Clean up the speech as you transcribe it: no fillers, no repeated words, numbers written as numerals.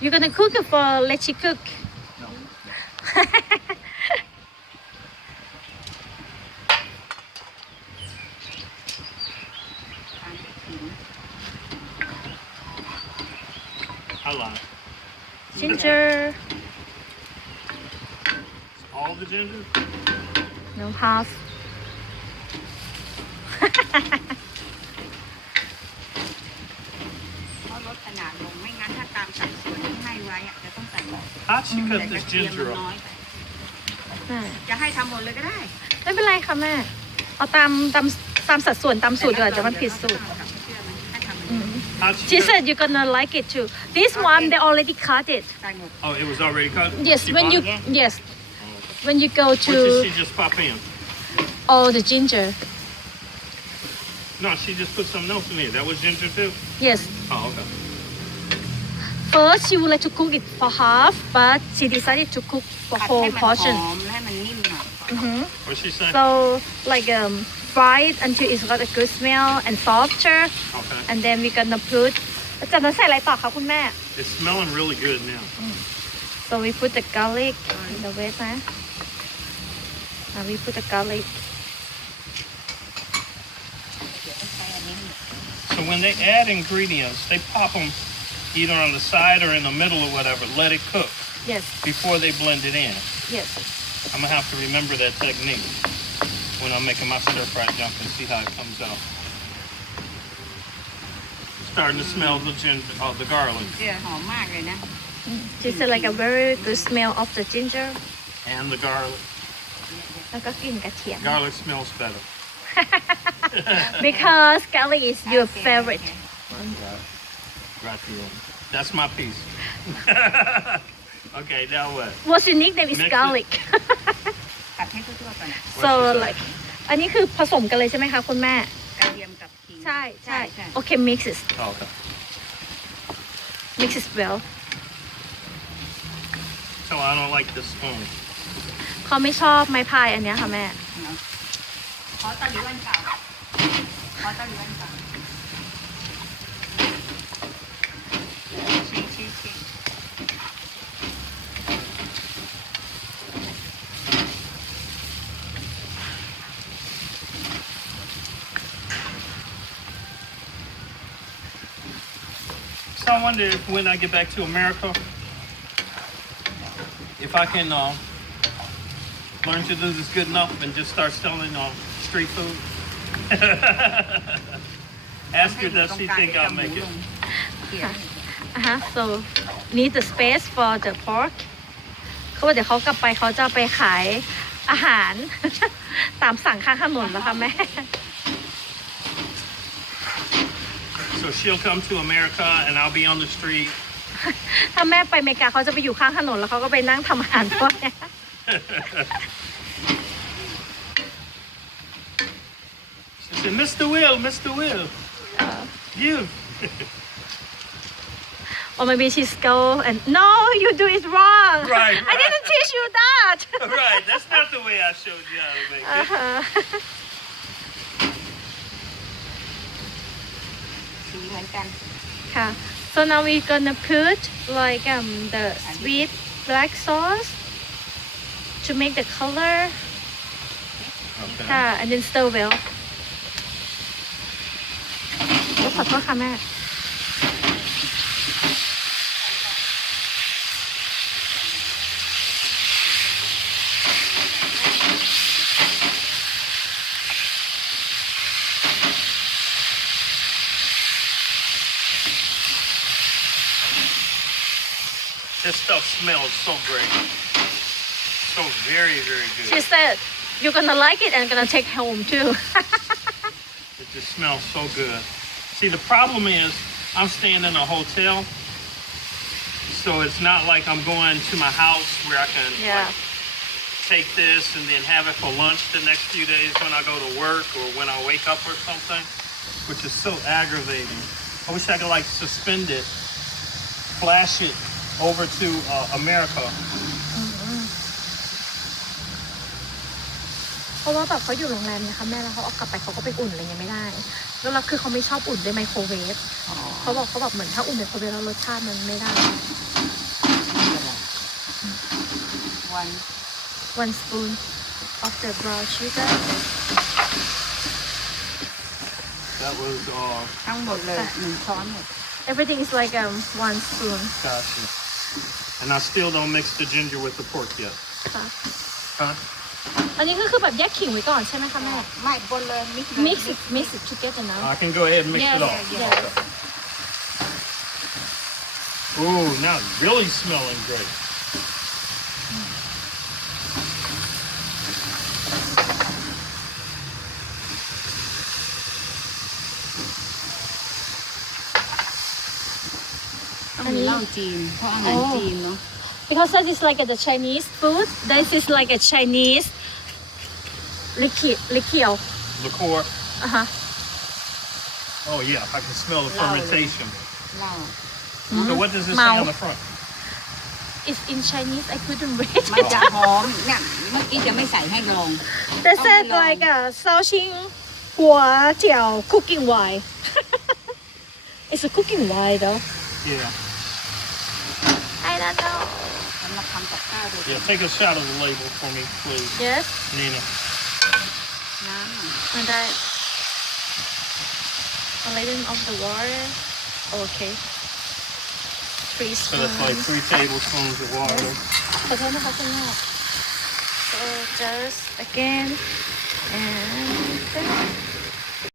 You gonna cook it for let she cook? No. I like Ginger. all the ginger. No half. เพราะลดขนาดลงไม่งั้นถ้าตามสัดส่วนที่ให้ไว้อะจะต้องใส่หมด How'd she แต่ cut กระ this เทียมมัน ginger น้อ up? ยไป ใช่ จะให้ทำหมดเลยก็ได้ ไม่เป็นไรค่ะแม่ เอาตามสัดส่วนตามสูตรดีกว่าเดี๋ยวมันผิดสูตร เชื่อมันให้ทำ อืม How'd She she cut? said you're gonna like it too. This one they already cut it. ใส่หมด Oh, it was already cut. Yes, She when bought you it? yes, when you go What did to she just pop in? all the ginger. No, she just put something else in here. That was ginger too. Yes. Oh, okay. First she would like to cook it for half, but she decided to cook for ผัด whole ให้มันห portion. อมและให้มันนิ่มหน่อย Mhm. What's she saying? So like fry it until it's got a good smell and softer, Okay. and then we're gonna put จากนั้นใส่อะไรต่อคะคุณแม่ It's smelling really good now. So we put the garlic in the wet นะ Now we put the garlic. เดี๋ยวใช้อันนี้ So when they add ingredients, they pop them either on the side or in the middle or whatever. Let it cook Yes, before they blend it in. yes. I'm gonna have to remember that technique when I'm making my stir fry junk and see how it comes out. Starting to smell the ginger, the garlic เจียหอมมากเลยนะ She said like a very good smell of the ginger. and the garlic. แล้วก็กลิ่นกระเทียม Garlic smells better. Because garlic is your favorite. Right here. That's my piece. Okay, now what? What's your nickname is Mix it. garlic. ผัดให้ทั่วๆก่อนนะ So What's she say? like อันนี้คือผสมกันเลยใช่ไหมคะคุณแม่ กระเทียมกับขิง ใช่ใช่ ใช่ Okay, mix it. Oh, okay. Mix it well. So I don't like this spoon. เขาไม่ชอบไม้พายอันเนี้ยค่ะแม่ ขอตะหลิวอันเก่าขอตะหลิวอันเก่าชี้ So I wonder if when I get back to America, if I can learn to do this good enough and just start selling street food. Ask her, does she think I'll make it? So need the space for the pork เขาบอกเดี๋ยวเขากลับไปเขาจะไปขายอาหาร ตามสั่งข้างถนนแล้วค่ะแม่ So she'll come to America and I'll be on the street. ถ้าแม่ไปอเมริกาเขาจะไปอยู่ข้างถนนแล้วเขาก็ไปนั่งทำอาหารพวกเนี้ย She said, Mr. Will, you. Or maybe she's go and no you do it wrong Right, I didn't teach you that Right, that's not the way I showed you how to make it.ๆสีเหมือนกัน ค่ะ so now we gonna put like the sweet black sauce to make the color Okay. ค่ะ and then stir well ขอโทษค่ะแม่ This stuff smells so great. So very, very good. She said you're gonna like it and gonna take home too It just smells so good. See, the problem is I'm staying in a hotel, so it's not like I'm going to my house where I can yeah like, take this and then have it for lunch the next few days when I go to work or when I wake up or something, which is so aggravating. I wish I could like suspend it, flash it over to America. เพราะว่าแบบเขาอยู่โรงแรมเนี่ยค่ะแม่แล้วเขาเอากลับไปเขาก็ไปอุ่นอะไรเงี้ยไม่ได้ แล้วเราคือเขาไม่ชอบอุ่นด้วยไมโครเวฟเขาบอกเขาแบบเหมือนถ้าอุ่นในไมโครเวฟแล้วรสชาติมันไม่ได้ 1 spoon of the brown sugar That was ทั้งหมดเลย1 ช้อนหมด everything is like 1 spoon gotcha. And I still don't mix the ginger with the pork yet. ค่ะ Huh? อันนี้ก็คือแบบแยกขิงไว้ก่อนใช่ไหมคะแม่ ไม่บนเลยมิก mix it together now I can go ahead and mix Yes, it all. yes. Ooh, now it's really smelling great. Có mì lau chìm, có ăn hành Oh. chìm nữa. because that is like the Chinese food this is like a Chinese liquid liquid Liqueur. uh-huh Oh yeah, I can smell the Lau. fermentation. Lau. So what does this Màu. say on the front? it's in Chinese I couldn't read มันจะหอมเนี่ยเมื่อกี้จะไม่ใส่ให้ลอง they said Long. like 烧青花椒 cooking wine it's a cooking wine though Yeah. I don't know สำหรับทำกับข้าวโดย Yeah, take a shot of the label for me, please. yes Nina. น้ำอ่ะ and I a little of the water okay 3 So that's like spoons 3 tablespoons of water. ขอโทษนะคะคุณแม่ so just again and